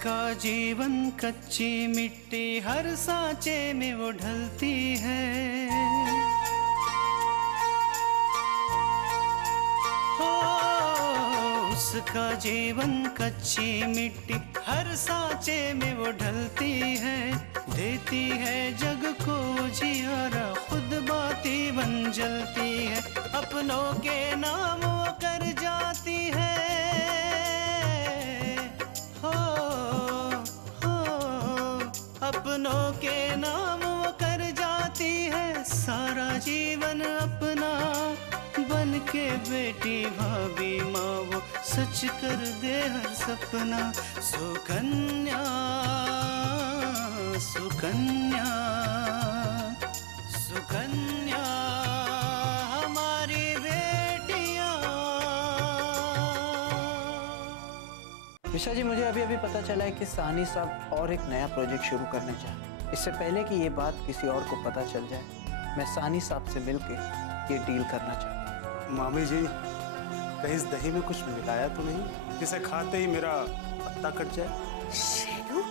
उसका जीवन कच्ची मिट्टी हर सांचे में वो ढलती है। हो उसका जीवन कच्ची मिट्टी हर सांचे में वो ढलती है। देती है जग को जियारा, खुद बाती बन जलती है। अपनों के नाम वो कर जाती है। अपनों के नाम वो कर जाती है। सारा जीवन अपना बन के बेटी भाभी माँ वो सच कर दे हर सपना। सुकन्या सुकन्या सुकन्या हमारी बेटियाँ। मिश्रा जी, मुझे अभी पता चला है कि साहनी साहब और एक नया प्रोजेक्ट शुरू करने जा रहे हैं। इससे पहले कि ये बात किसी और को पता चल जाए, मैं साहनी साहब से मिलके ये डील करना चाहता हूँ। मामी जी, कहीं इस दही में कुछ मिलाया तो नहीं जिसे खाते ही मेरा पत्ता कट जाए? शैलू,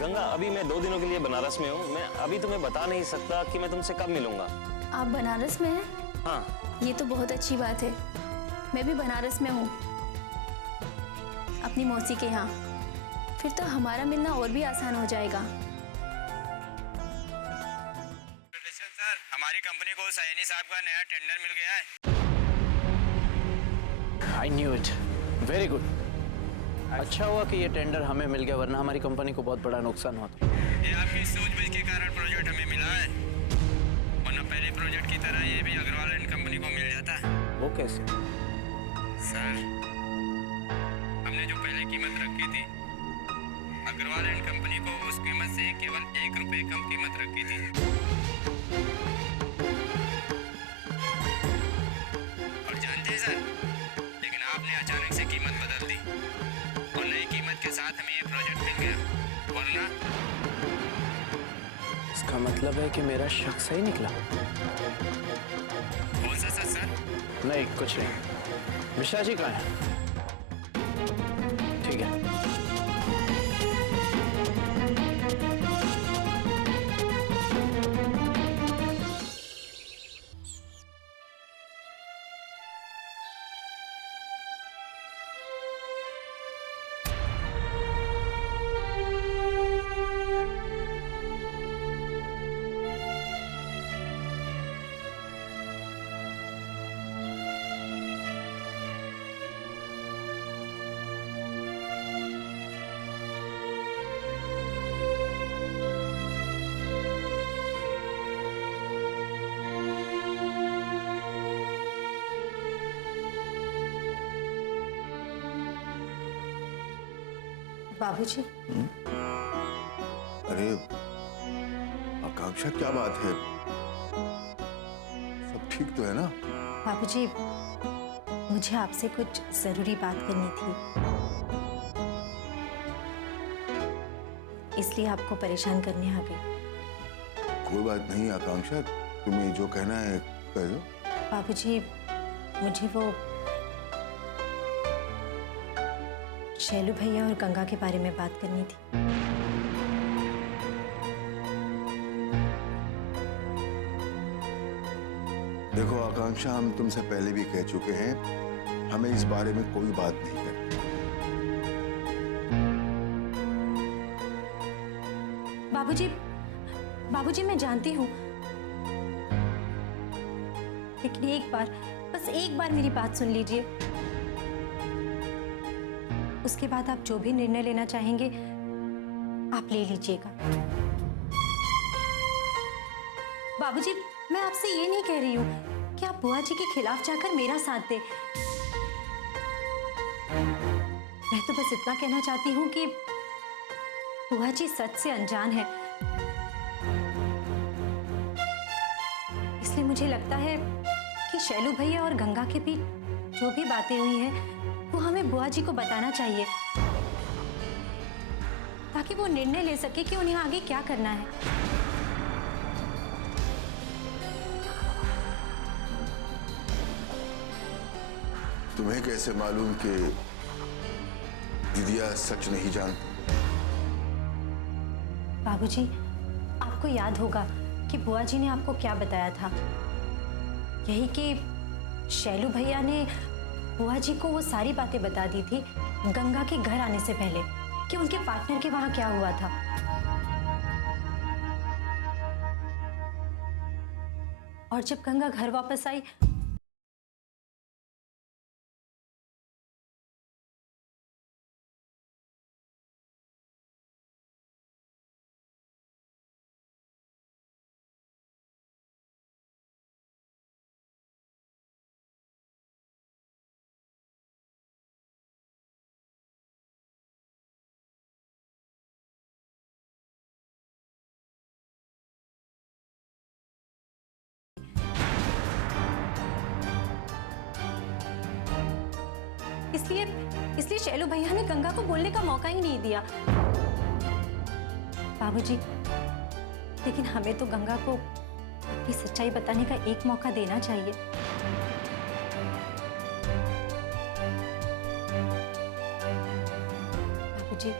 गंगा, अभी मैं 2 दिनों के लिए बनारस में हूँ। मैं अभी तुम्हें बता नहीं सकता कि मैं तुमसे कब मिलूंगा। आप बनारस में हैं? हाँ। ये तो बहुत अच्छी बात है। मैं भी बनारस में हूँ, अपनी मौसी के यहाँ। फिर तो हमारा मिलना और भी आसान हो जाएगा। सर, हमारी कंपनी को सायनी साहब का नया टेंडर मिल गया है। I knew it. Very good. अच्छा हुआ कि ये टेंडर हमें मिल गया, वरना हमारी कंपनी को बहुत बड़ा नुकसान होता। ये आपकी सूझबूझ के कारण प्रोजेक्ट हमें मिला है, वरना पहले प्रोजेक्ट की तरह ये भी अग्रवाल एंड कंपनी को मिल जाता है। वो कैसे? सर, हमने जो पहले कीमत रखी थी, अग्रवाल एंड कंपनी को उस कीमत से केवल 1 रुपये कम कीमत रखी थी। और जानते हैं सर, लेकिन आपने अचानक से कीमत बदल दी और नई कीमत के साथ हमें ये प्रोजेक्ट मिल गया। वरना इसका मतलब है कि मेरा शक सही निकला। कौन सा सच सर? नहीं, कुछ नहीं। मिश्रा जी कहाँ हैं? ठीक है। बाबूजी। अरे आकांक्षा, क्या बात है? सब ठीक तो है ना? बाबूजी, मुझे आपसे कुछ जरूरी बात करनी थी, इसलिए आपको परेशान करने आ गई। कोई बात नहीं आकांक्षा, तुम्हें जो कहना है कह दो। बाबूजी, मुझे वो शैलू भैया और गंगा के बारे में बात करनी थी। देखो आकांक्षा, हम तुमसे पहले भी कह चुके हैं, हमें इस बारे में कोई बात नहीं करनी। बाबूजी, बाबूजी मैं जानती हूँ, लेकिन एक बार, बस एक बार मेरी बात सुन लीजिए। उसके बाद आप जो भी निर्णय लेना चाहेंगे आप ले लीजिएगा। बाबूजी, मैं आपसे ये नहीं कह रही हूँ कि आप बुआ जी के खिलाफ जाकर मेरा साथ दें। मैं तो बस इतना कहना चाहती हूँ कि बुआ जी सच से अनजान है, इसलिए मुझे लगता है कि शैलू भैया और गंगा के बीच जो भी बातें हुई हैं वो हमें बुआ जी को बताना चाहिए, ताकि वो निर्णय ले सके कि उन्हें आगे क्या करना है। तुम्हें कैसे मालूम कि दीदिया सच नहीं जानती? बाबूजी, आपको याद होगा कि बुआ जी ने आपको क्या बताया था। यही कि शैलू भैया ने बुआ जी को वो सारी बातें बता दी थी गंगा के घर आने से पहले कि उनके पार्टनर के वहां क्या हुआ था। और जब गंगा घर वापस आई इसलिए इसलिए शैलू भैया ने गंगा को बोलने का मौका ही नहीं दिया। बाबूजी, लेकिन हमें तो गंगा को अपनी सच्चाई बताने का एक मौका देना चाहिए। बाबूजी,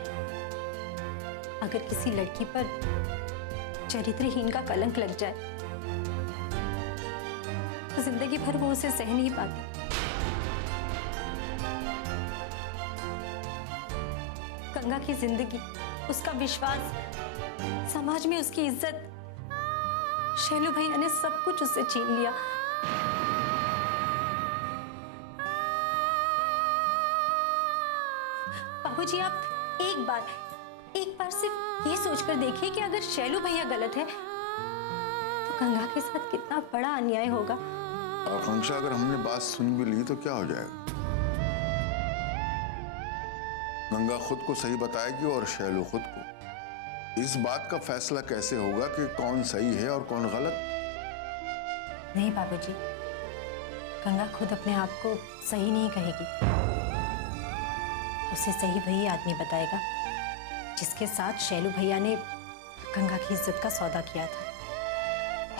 अगर किसी लड़की पर चरित्रहीन का कलंक लग जाए तो जिंदगी भर वो उसे सह नहीं पाती। गंगा की जिंदगी, उसका विश्वास, समाज में उसकी इज्जत, शैलू भैया ने सब कुछ उससे छीन लिया। बाबूजी, आप एक बार सिर्फ ये सोचकर देखिए कि अगर शैलू भैया गलत है तो गंगा के साथ कितना बड़ा अन्याय होगा। आकांक्षा, अगर हमने बात सुन भी ली तो क्या हो जाएगा? गंगा खुद को सही बताएगी और शैलू खुद को। इस बात का फैसला कैसे होगा कि कौन सही है और कौन गलत? नहीं बाबूजी, गंगा खुद अपने आप को सही नहीं कहेगी। उसे सही वही आदमी बताएगा जिसके साथ शैलू भैया ने गंगा की इज्जत का सौदा किया था।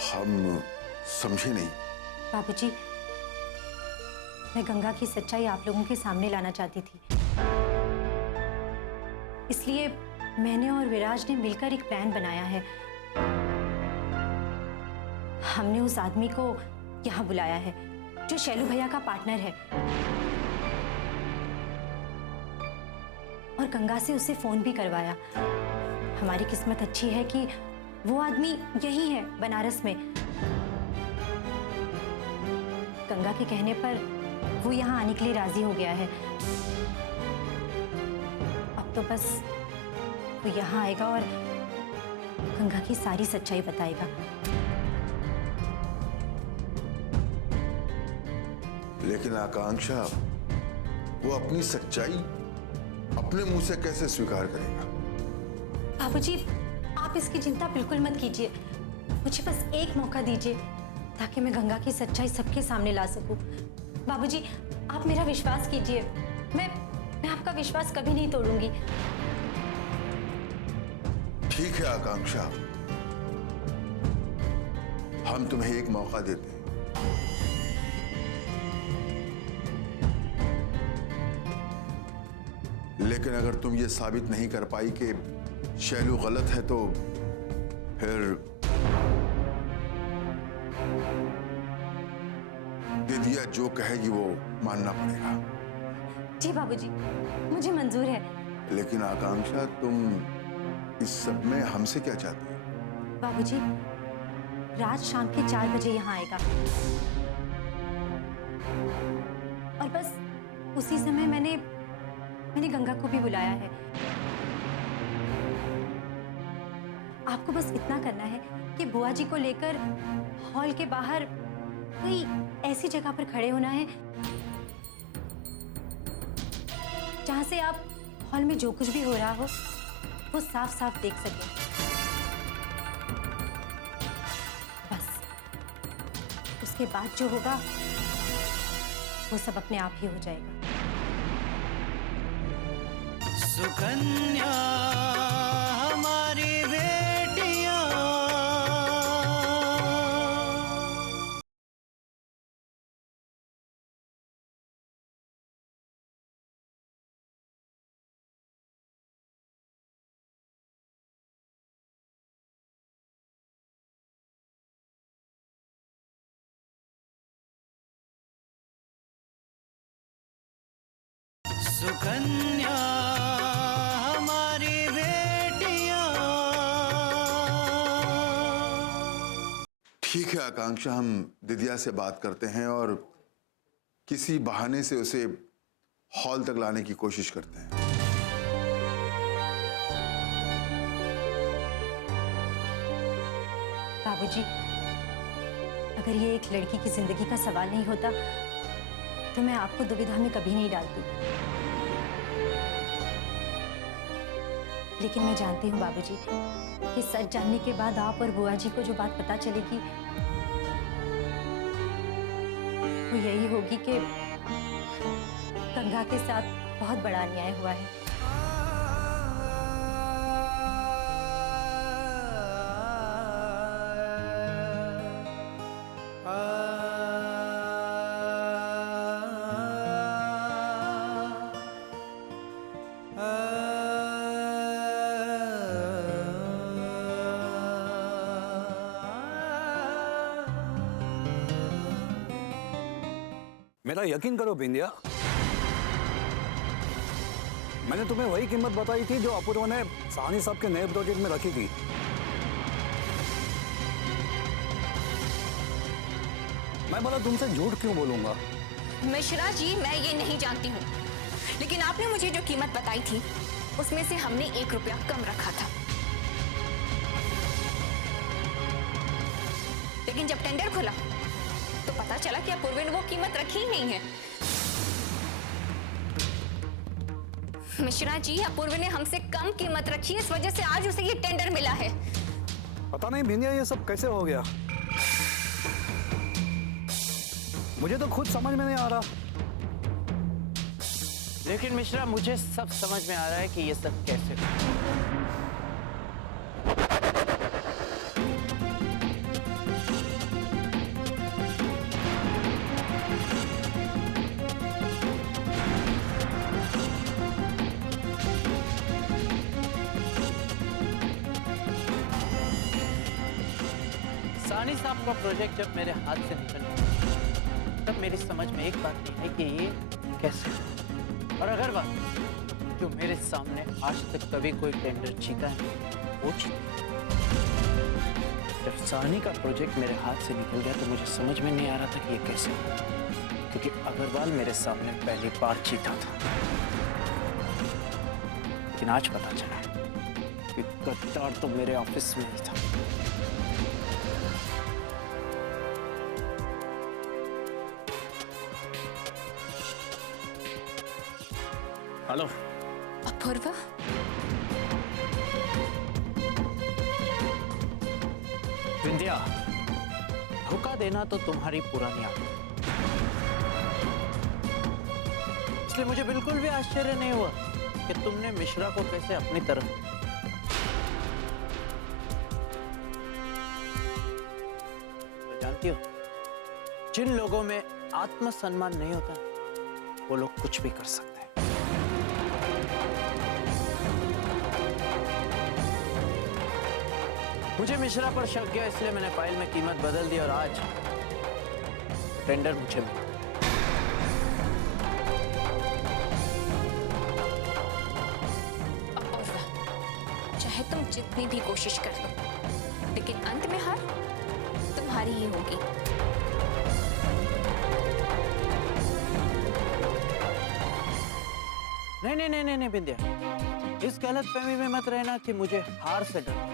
हम समझे नहीं। बाबूजी, मैं गंगा की सच्चाई आप लोगों के सामने लाना चाहती थी, इसलिए मैंने और विराज ने मिलकर एक प्लान बनाया है। हमने उस आदमी को यहाँ बुलाया है जो शैलू भैया का पार्टनर है, और गंगा से उसे फोन भी करवाया। हमारी किस्मत अच्छी है कि वो आदमी यही है, बनारस में। गंगा के कहने पर वो यहाँ आने के लिए राजी हो गया है। अब तो बस वो यहाँ आएगा और गंगा की सारी सच्चाई बताएगा। लेकिन आकांक्षा, वो अपनी सच्चाई अपने मुंह से कैसे स्वीकार करेगा? बाबूजी, आप इसकी चिंता बिल्कुल मत कीजिए। मुझे बस एक मौका दीजिए ताकि मैं गंगा की सच्चाई सबके सामने ला सकूं। बाबूजी, आप मेरा विश्वास कीजिए। मैं आपका विश्वास कभी नहीं तोड़ूंगी। ठीक है आकांक्षा, हम तुम्हें एक मौका देते हैं। लेकिन अगर तुम ये साबित नहीं कर पाई कि शैलू गलत है तो फिर दीदिया जो कहेगी वो मानना पड़ेगा। जी बाबूजी, मुझे मंजूर है। लेकिन आकांक्षा, तुम इस सब में हमसे क्या चाहती हो? बाबूजी, रात शाम के 4 बजे यहाँ आएगा और बस उसी समय मैंने गंगा को भी बुलाया है। आपको बस इतना करना है कि बुआ जी को लेकर हॉल के बाहर कोई ऐसी जगह पर खड़े होना है जहां से आप हॉल में जो कुछ भी हो रहा हो वो साफ साफ देख सकें। बस उसके बाद जो होगा वो सब अपने आप ही हो जाएगा। सुकन्या सुकन्या हमारी बेटियां। ठीक है आकांक्षा, हम दिदिया से बात करते हैं और किसी बहाने से उसे हॉल तक लाने की कोशिश करते हैं। बाबूजी, अगर ये एक लड़की की जिंदगी का सवाल नहीं होता तो मैं आपको दुविधा में कभी नहीं डालती। लेकिन मैं जानती हूँ बाबूजी कि सच जानने के बाद आप और बुआ जी को जो बात पता चलेगी वो यही होगी कि गंगा के साथ बहुत बड़ा अन्याय हुआ है। मेरा यकीन करो बिंदिया, मैंने तुम्हें वही कीमत बताई थी जो अपूर्वा ने साहनी साहब के नए प्रोजेक्ट में रखी थी। मैं बोला तुमसे झूठ क्यों बोलूंगा? मिश्रा जी, मैं ये नहीं जानती हूँ, लेकिन आपने मुझे जो कीमत बताई थी उसमें से हमने 1 रुपया कम रखा था। लेकिन जब टेंडर खुला तो पता चला कि अपूर्वा ने वो कीमत रखी ही नहीं है। मिश्रा जी, अपूर्वा ने हमसे कम कीमत रखी, इस वजह से आज उसे ये टेंडर मिला है। पता नहीं बिंदिया ये सब कैसे हो गया, मुझे तो खुद समझ में नहीं आ रहा। लेकिन मिश्रा, मुझे सब समझ में आ रहा है कि ये सब कैसे हुआ। सानी साहब का प्रोजेक्ट जब मेरे हाथ से निकल गया तब मेरी समझ में एक बात नहीं है कि ये कैसे हुआ। और अगर बात जो मेरे सामने आज तक कभी कोई टेंडर जीता है वो जीता। जब सानी का प्रोजेक्ट मेरे हाथ से निकल गया तो मुझे समझ में नहीं आ रहा था कि ये कैसे हुआ, क्योंकि अग्रवाल मेरे सामने पहली बार जीता था। लेकिन आज पता चला कि गद्दार तो मेरे ऑफिस में ही था। हेलो अपूर्वा, विंध्या, धोखा देना तो तुम्हारी पुरानी आदत, इसलिए मुझे बिल्कुल भी आश्चर्य नहीं हुआ कि तुमने मिश्रा को कैसे अपनी तरफ। तो जानती हो, जिन लोगों में आत्मसम्मान नहीं होता वो लोग कुछ भी कर सकते हैं। मुझे मिश्रा पर शक गया, इसलिए मैंने फाइल में कीमत बदल दी और आज टेंडर मुझे मिला। चाहे तुम जितनी भी कोशिश कर लो, लेकिन अंत में हार तुम्हारी ही होगी। नहीं नहीं नहीं नहीं बिंदिया, इस गलतफहमी में मत रहना कि मुझे हार से डर।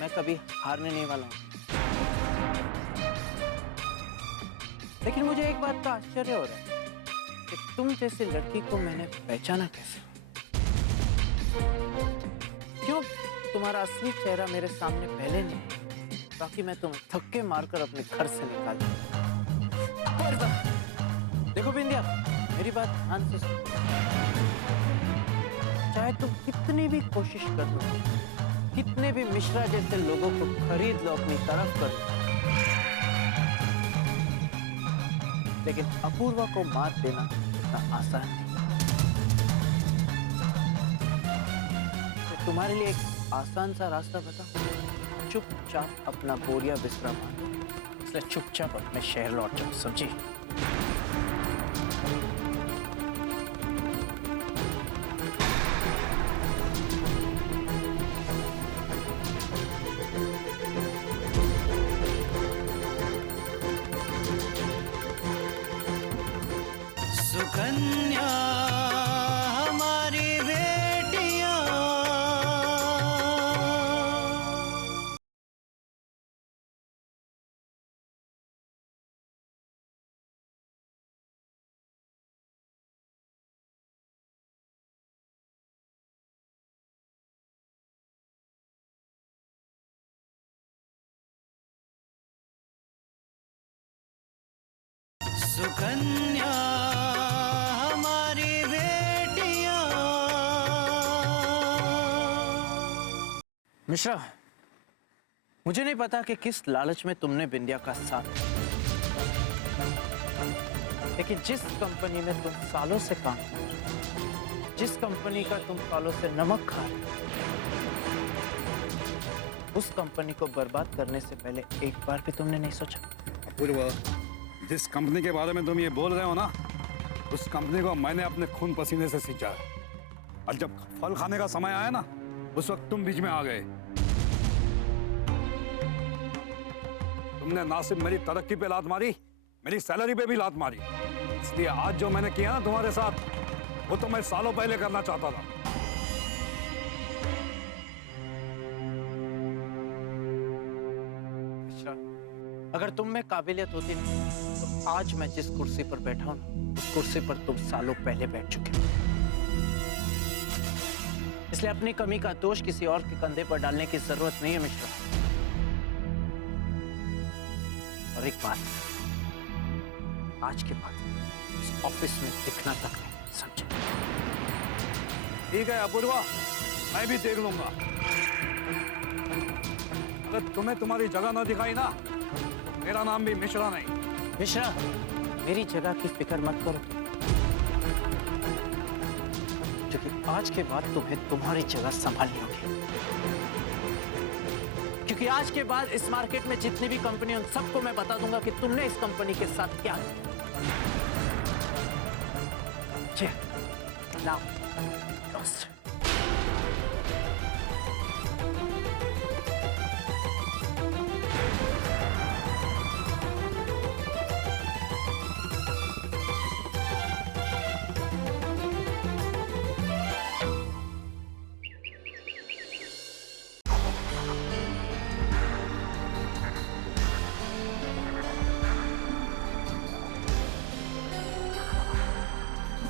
मैं कभी हारने नहीं वाला हूं। लेकिन मुझे एक बात का आश्चर्य हो रहा है कि तुम जैसी लड़की को मैंने पहचाना कैसे? क्यों तुम्हारा असली चेहरा मेरे सामने पहले नहीं, ताकि मैं तुम्हें थक्के मारकर अपने घर से निकाल दूं। देखो बिंदिया, मेरी बात ध्यान से सुनो। चाहे तुम कितनी भी कोशिश कर लो, कितने भी मिश्रा जैसे लोगों को खरीद लो अपनी तरफ कर लो, लेकिन अपूर्वा को मात देना इतना आसान नहीं। तो तुम्हारे लिए एक आसान सा रास्ता बताऊं? चुपचाप अपना बोरिया बिस्तरा बांधो, इसलिए चुपचाप अपने शहर लौट जाओ, समझी? सुकन्या हमारी बेटियां। सुकन्या हमारी बेटियां। मिश्रा, मुझे नहीं पता कि किस लालच में तुमने बिंदिया का साथ दिया। लेकिन जिस कंपनी में तुम सालों से काम कर रहे हो, जिस कंपनी का तुम सालों से नमक खा रहे हो, उस कंपनी को बर्बाद करने से पहले एक बार भी तुमने नहीं सोचा? अपूर्वा, जिस कंपनी के बारे में तुम ये बोल रहे हो ना, उस कंपनी को मैंने अपने खून पसीने से सींचा है। और जब फल खाने का समय आया ना, उस वक्त तुम बीच में आ गए। तुमने ना सिर्फ मेरी तरक्की पे लात मारी, मेरी सैलरी पे भी लात मारी। इसलिए आज जो मैंने किया ना तुम्हारे साथ, वो तो मैं सालों पहले करना चाहता था। अगर तुम में काबिलियत होती ना, तो आज मैं जिस कुर्सी पर बैठा हूं ना, उस कुर्सी पर तुम सालों पहले बैठ चुके हो। इसलिए अपनी कमी का दोष किसी और के कंधे पर डालने की जरूरत नहीं है मिश्रा। और एक बात, आज के बाद इस ऑफिस में दिखना तक नहीं, समझे? ठीक है अपूर्वा, मैं भी देख लूंगा। अगर तुम्हें तुम्हारी जगह ना दिखाई ना, मेरा नाम भी मिश्रा नहीं। मिश्रा, मेरी जगह की फिक्र मत करो, क्योंकि आज के बाद तुम्हें तुम्हारी जगह संभालनी होगी। क्योंकि आज के बाद इस मार्केट में जितनी भी कंपनी, उन सबको मैं बता दूंगा कि तुमने इस कंपनी के साथ क्या किया। Now lost.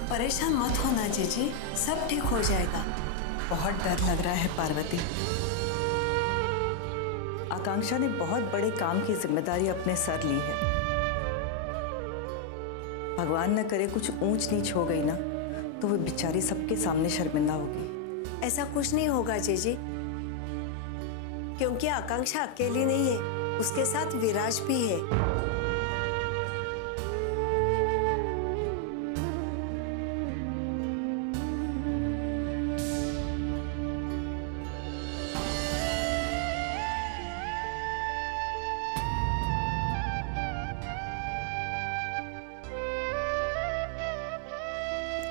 परेशान मत होना जीजी, सब ठीक हो जाएगा। बहुत डर लग रहा है पार्वती। आकांक्षा ने बहुत बड़े काम की जिम्मेदारी अपने सर ली है। भगवान न करे कुछ ऊंच नीच हो गई ना, तो वो बेचारी सबके सामने शर्मिंदा होगी। ऐसा कुछ नहीं होगा जीजी, क्योंकि आकांक्षा अकेली नहीं है, उसके साथ विराज भी है।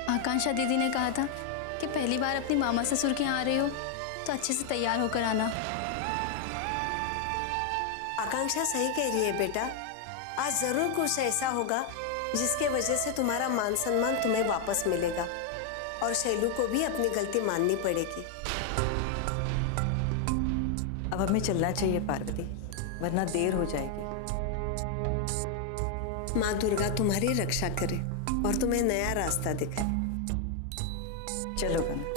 आकांक्षा दीदी ने कहा था कि पहली बार अपनी मामा ससुर के यहाँ आ रही हो तो अच्छे से तैयार होकर आना। आकांक्षा सही कह रही है बेटा, आज जरूर कुछ ऐसा होगा जिसके वजह से तुम्हारा मान सम्मान तुम्हें वापस मिलेगा और शैलू को भी अपनी गलती माननी पड़ेगी। अब हमें चलना चाहिए पार्वती, वरना देर हो जाएगी। माँ दुर्गा तुम्हारी रक्षा करे और तुम्हें नया रास्ता दिखाए। चलो गंगा।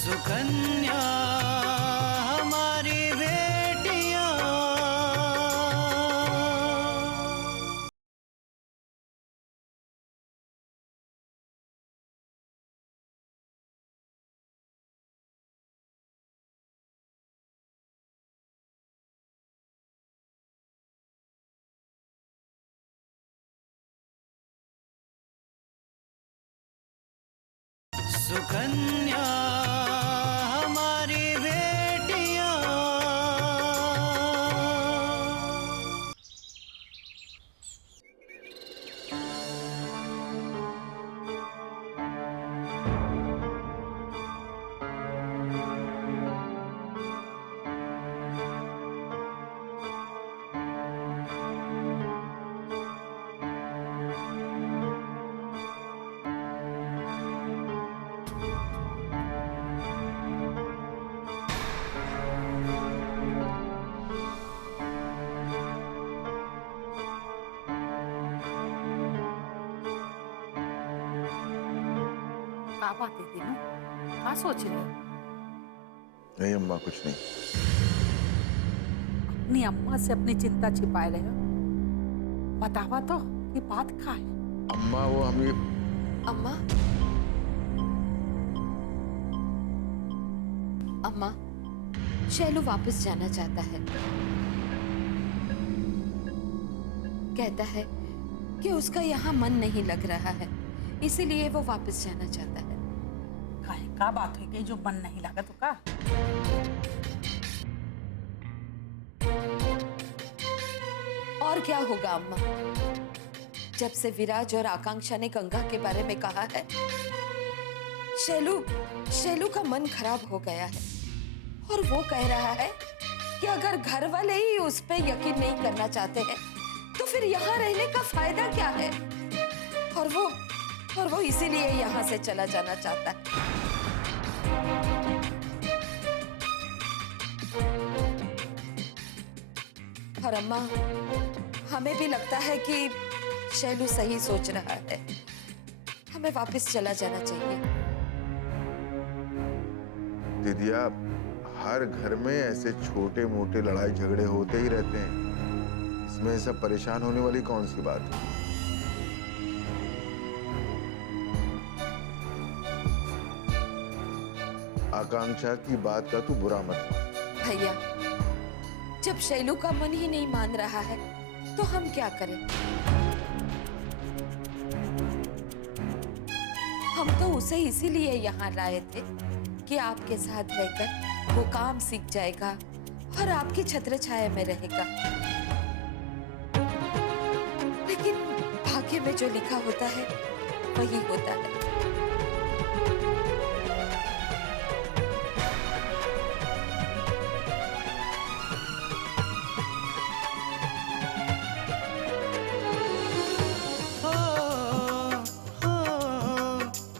सुकन्या हमारी बेटियां। सुकन्या हमारी बेटियां। का बातें दिनू का सोच रहे हो? नहीं अम्मा, कुछ नहीं। अपनी अम्मा से अपनी चिंता छिपाए रहे हो? बतावा तो ये बात का है? अम्मा वो हम ये अम्मा, अम्मा, शैलू वापस जाना चाहता है। कहता है कि उसका यहाँ मन नहीं लग रहा है, इसीलिए वो वापस जाना चाहता है। काहे का बात है कि जो मन नहीं लगा तो का? और क्या होगा अम्मा, जब से विराज और आकांक्षा ने गंगा के बारे में कहा है, शैलू का मन खराब हो गया है और वो कह रहा है कि अगर घर वाले ही उस पे यकीन नहीं करना चाहते हैं तो फिर यहाँ रहने का फायदा क्या है? और वो इसीलिए यहाँ से चला जाना चाहता है। और अम्मा, हमें भी लगता है कि शैलू सही सोच रहा है, हमें वापस चला जाना चाहिए। दीदिया, हर घर में ऐसे छोटे मोटे लड़ाई झगड़े होते ही रहते हैं, इसमें सब परेशान होने वाली कौन सी बात है? आकांक्षा की बात का तू बुरा मत मान। भैया, जब शैलू का मन ही नहीं मान रहा है तो हम क्या करें? हम तो उसे इसीलिए यहाँ लाए थे कि आपके साथ रहकर वो काम सीख जाएगा और आपकी छत्र छाया में रहेगा। लेकिन भाग्य में जो लिखा होता है वही होता है।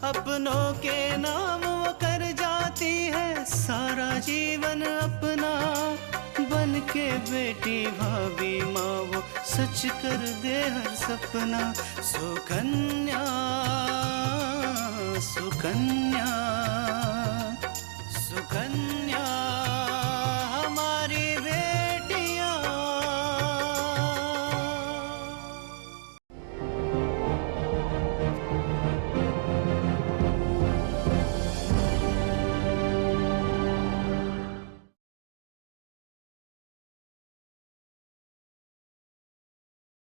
अपनों के नाम वो कर जाती है सारा जीवन अपना, बन के बेटी भाभी माँ वो सच कर दे हर सपना। सुकन्या सुकन्या सुकन्या